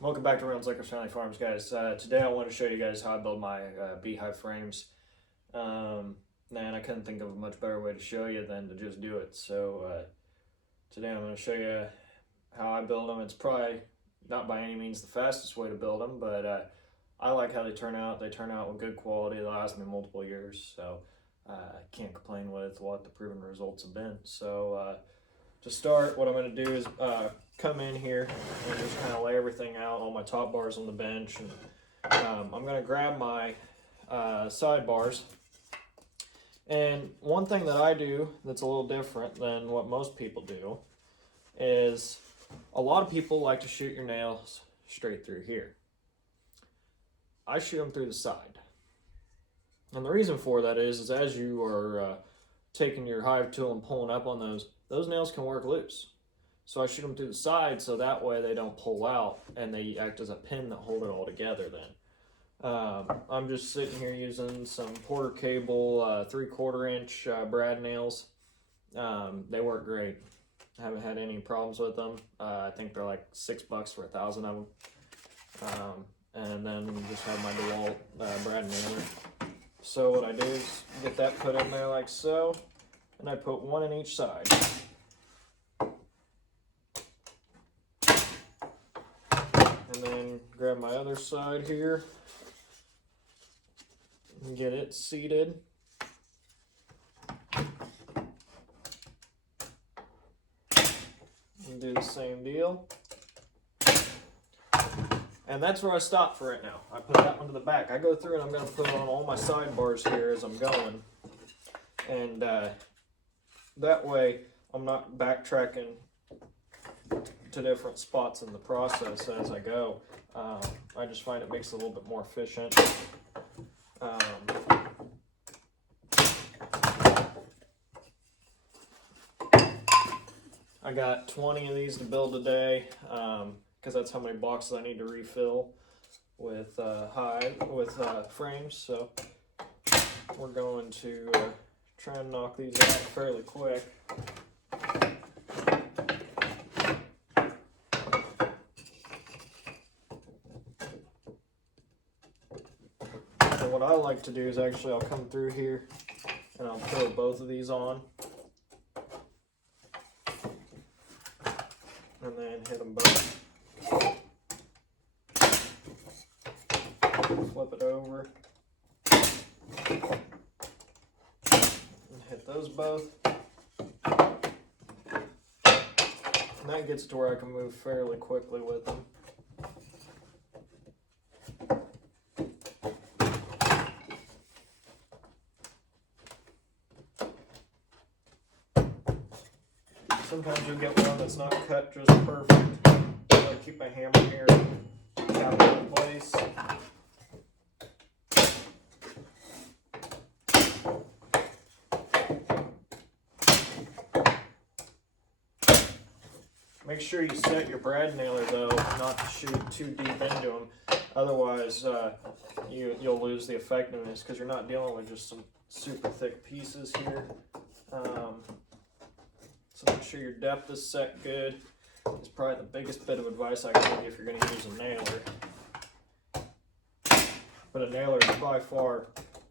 Welcome back to Reynolds Family Farms, guys. Today I want to show you guys how I build my beehive frames. Man, I couldn't think of a much better way to show you than to just do it. So today I'm going to show you how I build them. It's probably not by any means the fastest way to build them, but I like how they turn out. They turn out with good quality. They last me multiple years, so I can't complain with what the proven results have been. So to start, what I'm going to do is come in here and just kind of lay everything out, all my top bars on the bench. And I'm going to grab my side bars. And one thing that I do that's a little different than what most people do is a lot of people like to shoot your nails straight through here. I shoot them through the side. And the reason for that is as you are taking your hive tool and pulling up on those nails can work loose. So I shoot them through the side so that way they don't pull out and they act as a pin that hold it all together then. I'm just sitting here using some quarter cable 3/4 inch brad nails. They work great. I haven't had any problems with them. I think they're like $6 for 1,000 of them. And then just have my DeWalt brad nailer. So what I do is get that put in there like so, and I put one in each side. And then grab my other side here and get it seated. And do the same deal. And that's where I stop for right now. I put that one to the back. I go through and I'm going to put on all my sidebars here as I'm going. And that way I'm not backtracking to different spots in the process as I go. I just find it makes it a little bit more efficient. I got 20 of these to build today. Because that's how many boxes I need to refill with frames. So we're going to try and knock these out fairly quick. And what I like to do is actually I'll come through here and I'll throw both of these on. And then hit them both. Flip it over and hit those both, and that gets to where I can move fairly quickly with them. Sometimes you'll get one that's not cut just perfect. I keep my hammer here, tap it in place. Make sure you set your brad nailer though, not to shoot too deep into them. Otherwise, you'll lose the effectiveness because you're not dealing with just some super thick pieces here. So make sure your depth is set good. It's probably the biggest bit of advice I can give you if you're going to use a nailer. But a nailer is by far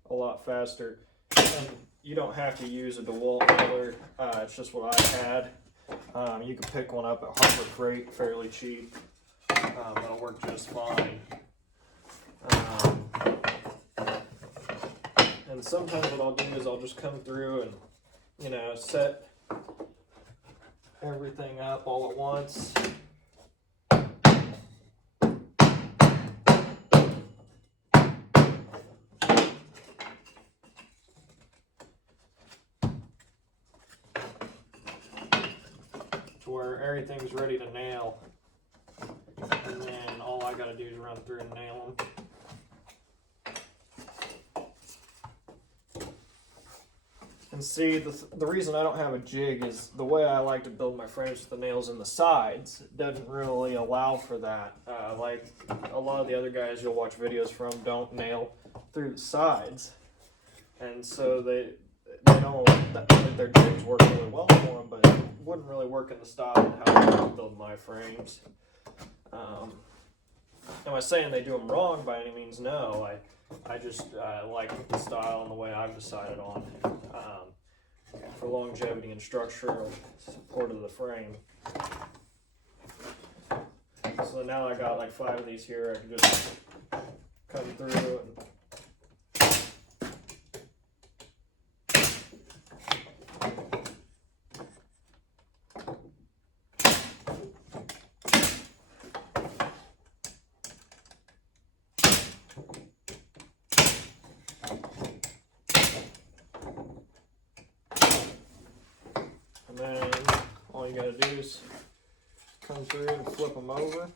a lot faster. And you don't have to use a DeWalt nailer. It's just what I had. You can pick one up at Harbor Freight fairly cheap. That'll work just fine. And sometimes what I'll do is I'll just come through and, set everything up all at once. Where everything's ready to nail, and then all I gotta do is run through and nail them. And see, the reason I don't have a jig is the way I like to build my frames with the nails in the sides doesn't really allow for that. Like a lot of the other guys you'll watch videos from don't nail through the sides, and so they don't, their jigs work really well for them, but wouldn't really work in the style and how I build my frames. Am I saying they do them wrong by any means? No. I just like the style and the way I've decided on for longevity and structural support of the frame. So now I got like 5 of these here. I can just come through and then all you gotta do is come through and flip them over.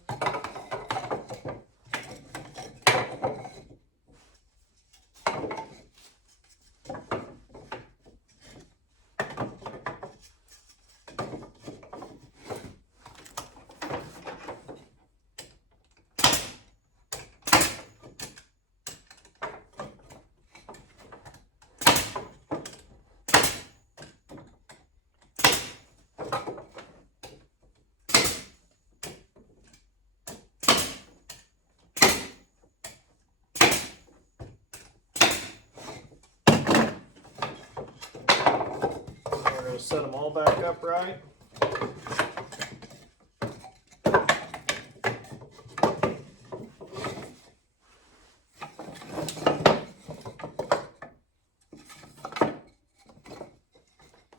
Set them all back upright.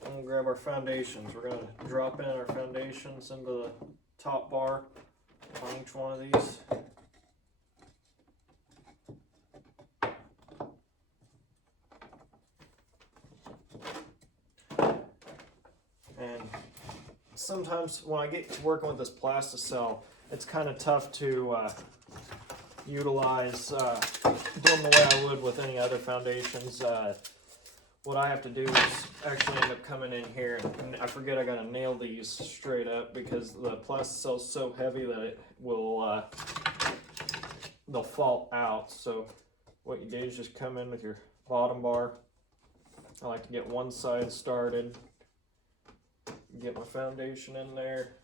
And we'll grab our foundations. We're going to drop in our foundations into the top bar on each one of these. Sometimes when I get to working with this plasticell, it's kind of tough to utilize doing the way I would with any other foundations. What I have to do is actually end up coming in here, and I forget I gotta nail these straight up because the plasticell is so heavy that it will they'll fall out. So what you do is just come in with your bottom bar. I like to get one side started. Get my foundation in there,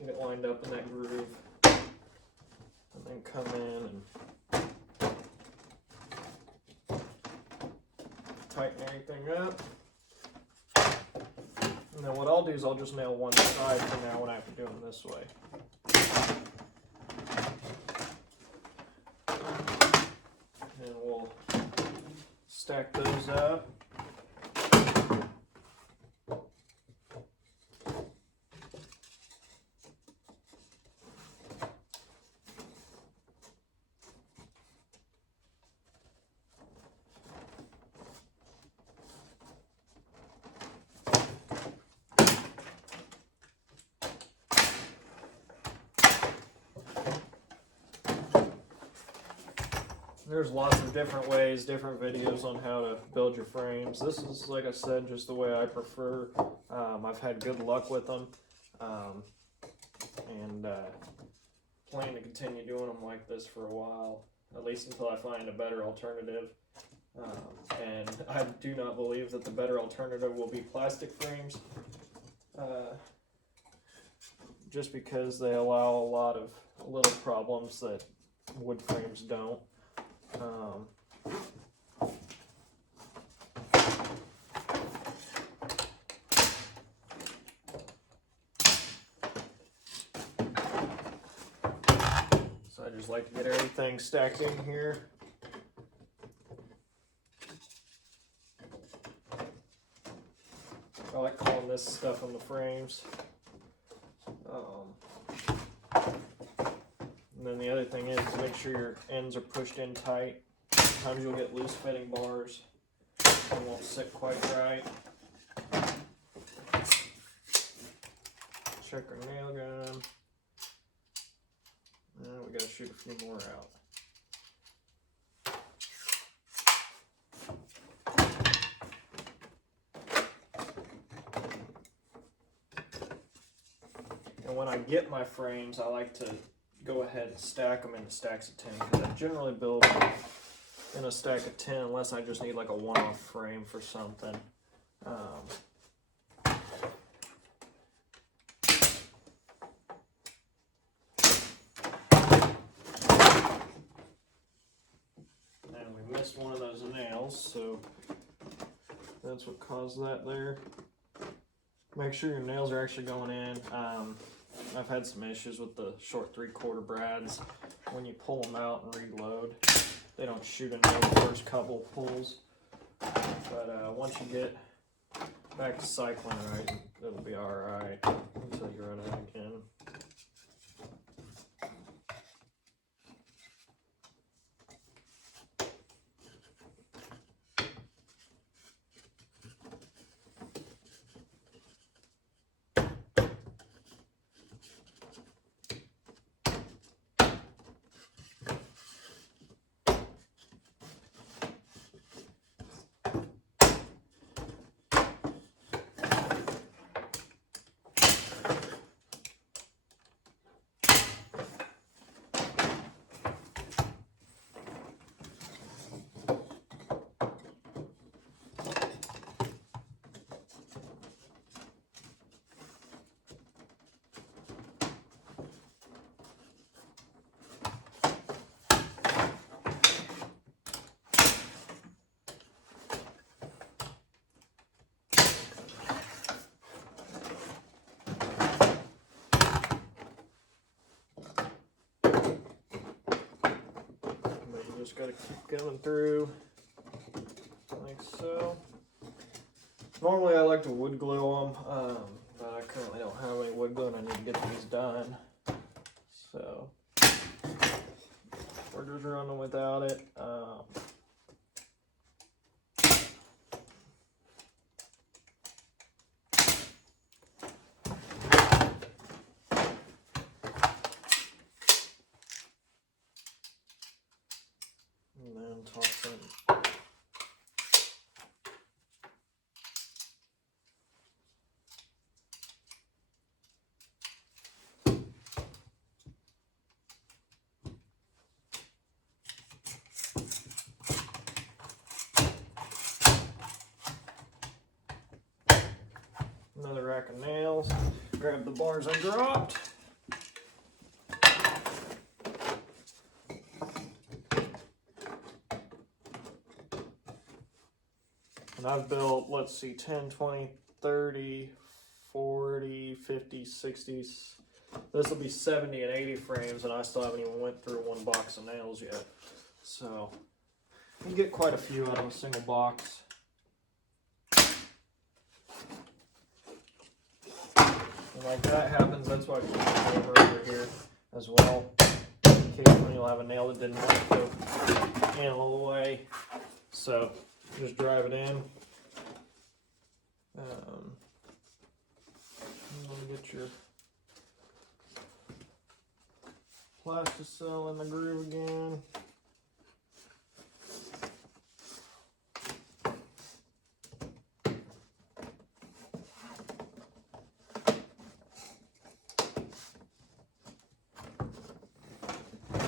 get it lined up in that groove, and then come in and tighten everything up. And then what I'll do is I'll just nail one side for now when I have to do them this way. And we'll stack those up. There's lots of different ways, different videos on how to build your frames. This is, like I said, just the way I prefer. I've had good luck with them, and plan to continue doing them like this for a while, at least until I find a better alternative. And I do not believe that the better alternative will be plastic frames, just because they allow a lot of little problems that wood frames don't. So I just like to get everything stacked in here. I like calling this stuff on the frames. And then the other thing is to make sure your ends are pushed in tight. Sometimes you'll get loose fitting bars and won't sit quite right. Check our nail gun. And we gotta shoot a few more out. And when I get my frames, I like to go ahead and stack them into stacks of 10, because I generally build in a stack of 10 unless I just need like a one-off frame for something. missed one of those nails, so that's what caused that there. Make sure your nails are actually going in. I've had some issues with the short 3/4 brads. When you pull them out and reload, they don't shoot a nail the first couple pulls. But once you get back to cycling right, it'll be alright until you run out again. Just got to keep going through like so. Normally I like to wood glue them, but I currently don't have any wood glue and I need to get these done. So we're just running without it. And then toss them. Another rack of nails. Grab the bars I dropped. And I've built, let's see, 10, 20, 30, 40, 50, 60s. This will be 70 and 80 frames, and I still haven't even went through one box of nails yet. So you can get quite a few out of a single box. And like that happens, that's why I keep it over here as well. Occasionally you'll have a nail that didn't want to nail all the way. So just drive it in. Get your plasticell in the groove again.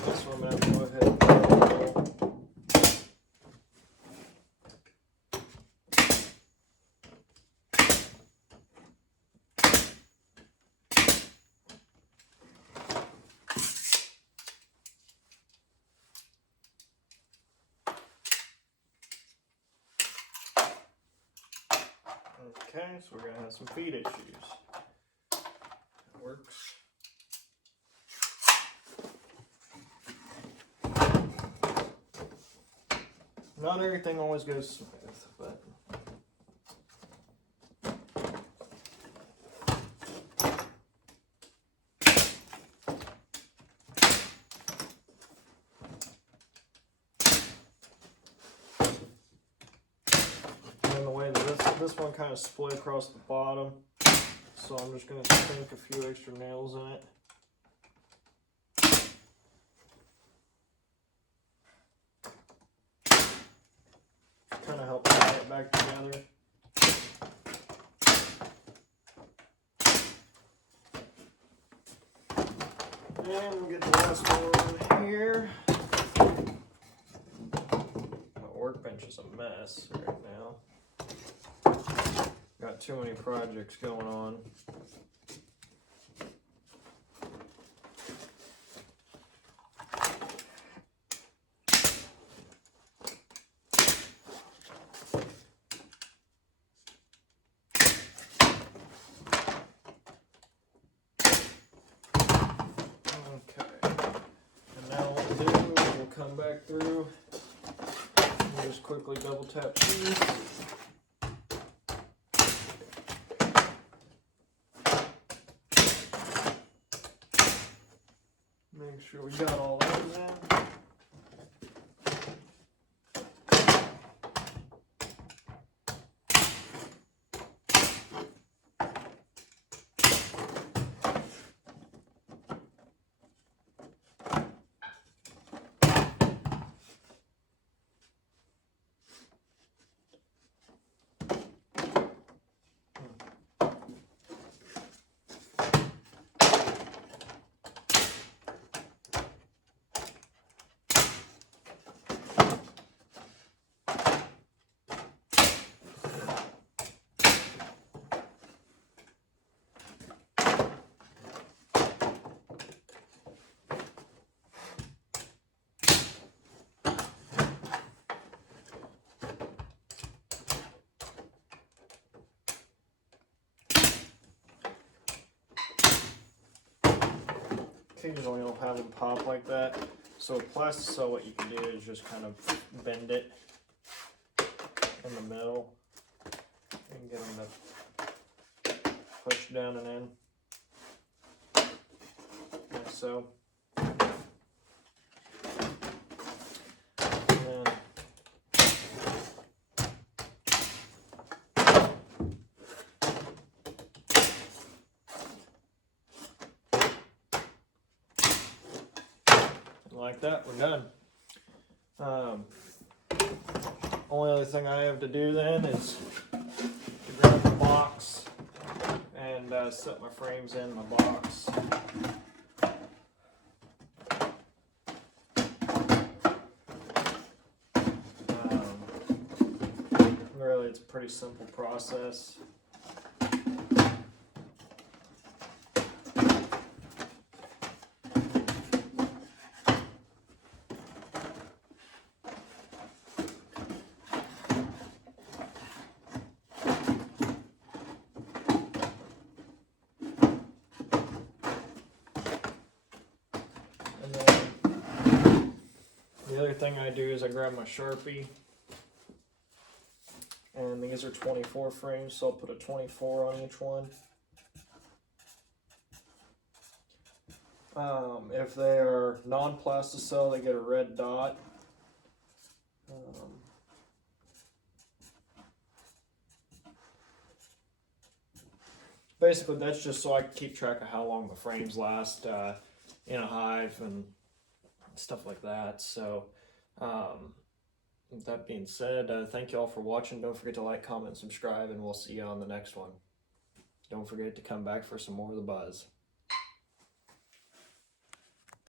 This one I'm going to go ahead and okay, so we're going to have some feed issues. That works. Not everything always goes smooth, but and the way that this one kind of split across the bottom, so I'm just going to sink a few extra nails in it. Kind of help tie it back together. And we'll get the last one here. My workbench is a mess right now. Got too many projects going on. back through. And just quickly double tap these. Make sure we got all those in. Occasionally I'll have them pop like that. So with plasticell, what you can do is just kind of bend it in the middle and get them to push down and in, like so. And then like that, we're done. Only other thing I have to do then is to grab the box and set my frames in the box. Really, it's a pretty simple process. The other thing I do is I grab my Sharpie, and these are 24 frames, so I'll put a 24 on each one. If they are non-plasticell, they get a red dot. Basically, that's just so I can keep track of how long the frames last in a hive and stuff like that. So with that being said, thank you all for watching. Don't forget to like, comment, subscribe, and we'll see you on the next one. Don't forget to come back for some more of the buzz.